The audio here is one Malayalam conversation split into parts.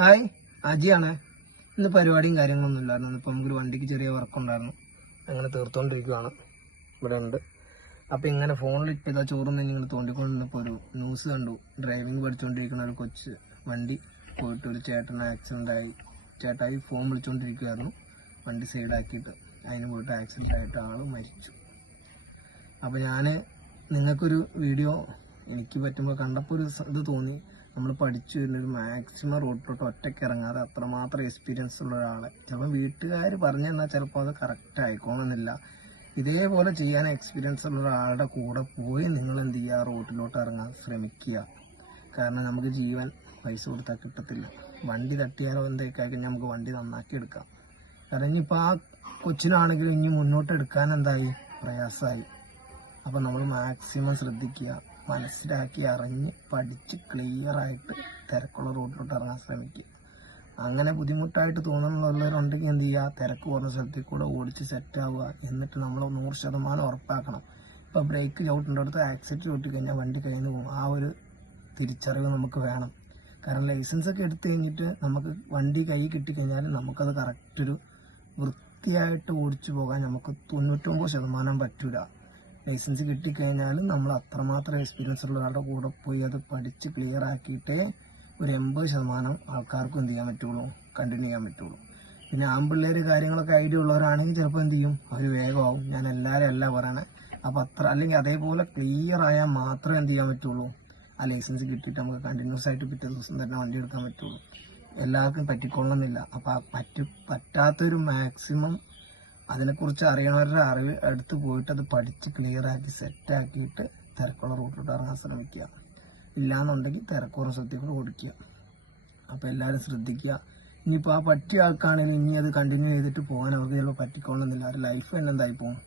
ഹായ്, അജിയാണ്. ഇന്ന് പരിപാടിയും കാര്യങ്ങളൊന്നും ഇല്ലായിരുന്നു. ഇന്നിപ്പോൾ നമുക്കൊരു വണ്ടിക്ക് ചെറിയ വർക്കുണ്ടായിരുന്നു, അങ്ങനെ തീർത്തുകൊണ്ടിരിക്കുകയാണ്. ഇവിടെ ഉണ്ട്. അപ്പോൾ ഇങ്ങനെ ഫോണിൽ ഇതാ ചോറും ഇങ്ങനെ തോണ്ടിക്കൊണ്ടിരുന്നപ്പോൾ ഒരു ന്യൂസ് കണ്ടു. ഡ്രൈവിംഗ് പഠിച്ചുകൊണ്ടിരിക്കുന്ന ഒരു കൊച്ച് വണ്ടി പോയിട്ട് ഒരു ചേട്ടന് ആക്സിഡൻ്റ് ആയി. ചേട്ടായി ഫോൺ വിളിച്ചുകൊണ്ടിരിക്കുകയായിരുന്നു, വണ്ടി സൈഡാക്കിയിട്ട് അതിന് പോയിട്ട് ആക്സിഡൻ്റ് ആയിട്ട് ആൾ മരിച്ചു. അപ്പോൾ ഞാൻ നിങ്ങൾക്കൊരു വീഡിയോ എനിക്ക് പറ്റുമ്പോൾ കണ്ടപ്പോൾ ഒരു ഇത് തോന്നി. നമ്മൾ പഠിച്ചു വരുന്നൊരു മാക്സിമം റോഡിലോട്ട് ഒറ്റയ്ക്ക് ഇറങ്ങാതെ അത്രമാത്രം എക്സ്പീരിയൻസ് ഉള്ള ഒരാളെ ചിലപ്പോൾ വീട്ടുകാർ പറഞ്ഞു തന്നാൽ ചിലപ്പോൾ അത് കറക്റ്റ് ആയിക്കോണമെന്നില്ല. ഇതേപോലെ ചെയ്യാൻ എക്സ്പീരിയൻസ് ഉള്ള ഒരാളുടെ കൂടെ പോയി നിങ്ങൾ എന്ത് ചെയ്യുക, റോഡിലോട്ട് ഇറങ്ങാൻ ശ്രമിക്കുക. കാരണം നമുക്ക് ജീവൻ പൈസ കൊടുത്താൽ കിട്ടത്തില്ല. വണ്ടി തട്ടിയാലോ എന്തൊക്കെ ആയി കഴിഞ്ഞാൽ നമുക്ക് വണ്ടി നന്നാക്കി എടുക്കാം. കാരണം ഇനിയിപ്പോൾ ആ കൊച്ചിനാണെങ്കിലും ഇനി മുന്നോട്ട് എടുക്കാൻ എന്തായി പ്രയാസമായി. അപ്പം നമ്മൾ മാക്സിമം ശ്രദ്ധിക്കുക, മനസ്സിലാക്കി അറിഞ്ഞ് പഠിച്ച് ക്ലിയറായിട്ട് തിരക്കുള്ള റോഡിലോട്ട് ഇറങ്ങാൻ ശ്രമിക്കുക. അങ്ങനെ ബുദ്ധിമുട്ടായിട്ട് തോന്നുന്നുള്ളവരുണ്ടെങ്കിൽ എന്ത് ചെയ്യുക, തിരക്ക് കുറഞ്ഞ സ്ഥലത്തിൽ കൂടെ ഓടിച്ച് സെറ്റാവുക. എന്നിട്ട് നമ്മൾ 100% ഉറപ്പാക്കണം. ഇപ്പോൾ ബ്രേക്ക് ചവിട്ടേണ്ടടുത്ത് ആക്സിഡൻറ്റ് ചവിട്ടി കഴിഞ്ഞാൽ വണ്ടി കയ്യിൽ നിന്ന് പോകും. ആ ഒരു തിരിച്ചറിവ് നമുക്ക് വേണം. കാരണം ലൈസൻസൊക്കെ എടുത്തു കഴിഞ്ഞിട്ട് നമുക്ക് വണ്ടി കൈ കിട്ടിക്കഴിഞ്ഞാൽ നമുക്കത് കറക്റ്റൊരു വൃത്തിയായിട്ട് ഓടിച്ചു പോകാൻ നമുക്ക് 99% പറ്റില്ല. ലൈസൻസ് കിട്ടിക്കഴിഞ്ഞാലും നമ്മൾ അത്രമാത്രം എക്സ്പീരിയൻസ് ഉള്ള ഒരാളുടെ കൂടെ പോയി അത് പഠിച്ച് ക്ലിയർ ആക്കിയിട്ടേ ഒരു 80% ആൾക്കാർക്കും എന്ത് ചെയ്യാൻ പറ്റുള്ളൂ, കണ്ടിന്യൂ ചെയ്യാൻ പറ്റുള്ളൂ. പിന്നെ ആൺപിള്ളേർ കാര്യങ്ങളൊക്കെ ഐഡിയ ഉള്ളവരാണെങ്കിൽ ചിലപ്പോൾ എന്ത് ചെയ്യും, അവർ വേഗമാവും. ഞാൻ എല്ലാവരും അല്ല പറയണേ. അപ്പോൾ അത്ര അല്ലെങ്കിൽ അതേപോലെ ക്ലിയർ ആയാൽ മാത്രമേ എന്ത് ചെയ്യാൻ പറ്റുള്ളൂ, ആ ലൈസൻസ് കിട്ടിയിട്ട് നമുക്ക് കണ്ടിന്യൂസ് ആയിട്ട് പിറ്റേ ദിവസം തന്നെ വണ്ടി എടുക്കാൻ പറ്റുള്ളൂ. എല്ലാവർക്കും പറ്റിക്കൊള്ളുന്നില്ല. അപ്പോൾ പറ്റാത്തൊരു മാക്സിമം അതിനെക്കുറിച്ച് അറിയണവരുടെ അറിവ് അടുത്ത് പോയിട്ട് അത് പഠിച്ച് ക്ലിയറാക്കി സെറ്റാക്കിയിട്ട് തിരക്കുള്ള റൂട്ടിലോട്ട് ഇറങ്ങാൻ ശ്രമിക്കുക. ഇല്ലാന്നുണ്ടെങ്കിൽ തിരക്കുറ സ്ഥലത്തിൽ കൂടെ ഓടിക്കുക. അപ്പോൾ എല്ലാവരും ശ്രദ്ധിക്കുക. ഇനിയിപ്പോൾ ആ പറ്റിയ ആൾക്കാണെങ്കിൽ ഇനി അത് കണ്ടിന്യൂ ചെയ്തിട്ട് പോകാൻ അവർക്ക് ചിലപ്പോൾ പറ്റിക്കൊള്ളുന്നില്ല. അവരുടെ ലൈഫ് തന്നെ എന്തായി പോകും,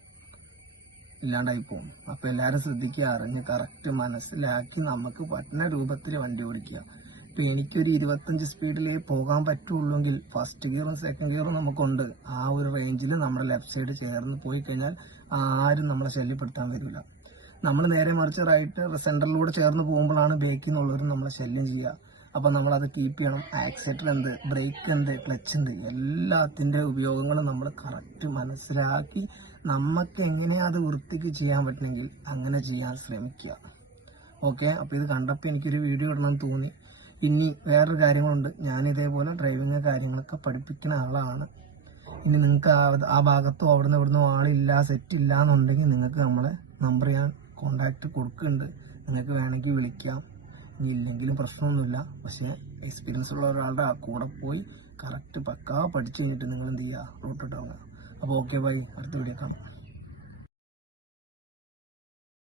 ഇല്ലാണ്ടായി പോകും. അപ്പോൾ എല്ലാവരും ശ്രദ്ധിക്കുക, അറിഞ്ഞ് കറക്റ്റ് മനസ്സിലാക്കി നമുക്ക് പറ്റുന്ന രൂപത്തിൽ വണ്ടി ഓടിക്കുക. ഇപ്പം എനിക്കൊരു 25 സ്പീഡിലേ പോകാൻ പറ്റുള്ളൂങ്കിൽ ഫസ്റ്റ് ഗിയറും സെക്കൻഡ് ഗിയറും നമുക്കുണ്ട്. ആ ഒരു റേഞ്ചിൽ നമ്മുടെ ലെഫ്റ്റ് സൈഡ് ചേർന്ന് പോയി കഴിഞ്ഞാൽ ആരും നമ്മളെ ശല്യപ്പെടുത്താൻ വരില്ല. നമ്മൾ നേരെ മറിച്ച് റൈറ്റ് സെൻറ്ററിലൂടെ ചേർന്ന് പോകുമ്പോഴാണ് ബ്രേക്കിൽ നിന്നുള്ളവരും നമ്മളെ ശല്യം ചെയ്യുക. അപ്പം നമ്മളത് കീപ്പ് ചെയ്യണം. ആക്സിലേറ്റർ എന്ത്, ബ്രേക്ക് എന്ത്, ക്ലച്ച് എന്ത്, എല്ലാത്തിൻ്റെ ഉപയോഗങ്ങളും നമ്മൾ കറക്റ്റ് മനസ്സിലാക്കി നമുക്ക് എങ്ങനെയാണ് അത് വൃത്തിക്ക് ചെയ്യാൻ പറ്റണമെങ്കിൽ അങ്ങനെ ചെയ്യാൻ ശ്രമിക്കുക. ഓക്കെ. അപ്പോൾ ഇത് കണ്ടപ്പോൾ എനിക്കൊരു വീഡിയോ ഇടണമെന്ന് തോന്നി. ഇനി വേറൊരു കാര്യങ്ങളുണ്ട്. ഞാനിതേപോലെ ഡ്രൈവിങ് കാര്യങ്ങളൊക്കെ പഠിപ്പിക്കുന്ന ആളാണ്. ഇനി നിങ്ങൾക്ക് ആ ഭാഗത്തോ അവിടുന്ന് ഇവിടുന്നോ ആളില്ല, സെറ്റില്ല എന്നുണ്ടെങ്കിൽ നിങ്ങൾക്ക് നമ്മളെ നമ്പർ ഞാൻ കോണ്ടാക്ട് കൊടുക്കുന്നുണ്ട്. നിങ്ങൾക്ക് വേണമെങ്കിൽ വിളിക്കാം. ഇനി ഇല്ലെങ്കിലും പ്രശ്നമൊന്നുമില്ല. പക്ഷേ എക്സ്പീരിയൻസ് ഉള്ള ഒരാളുടെ ആ കൂടെ പോയി കറക്റ്റ് പക്കാ പഠിച്ചു കഴിഞ്ഞിട്ട് നിങ്ങൾ എന്ത് ചെയ്യുക, റൂട്ടിട്ട് ഇറങ്ങുക. അപ്പോൾ ഓക്കെ ബൈ, അടുത്ത വീഡിയോ കാണാം.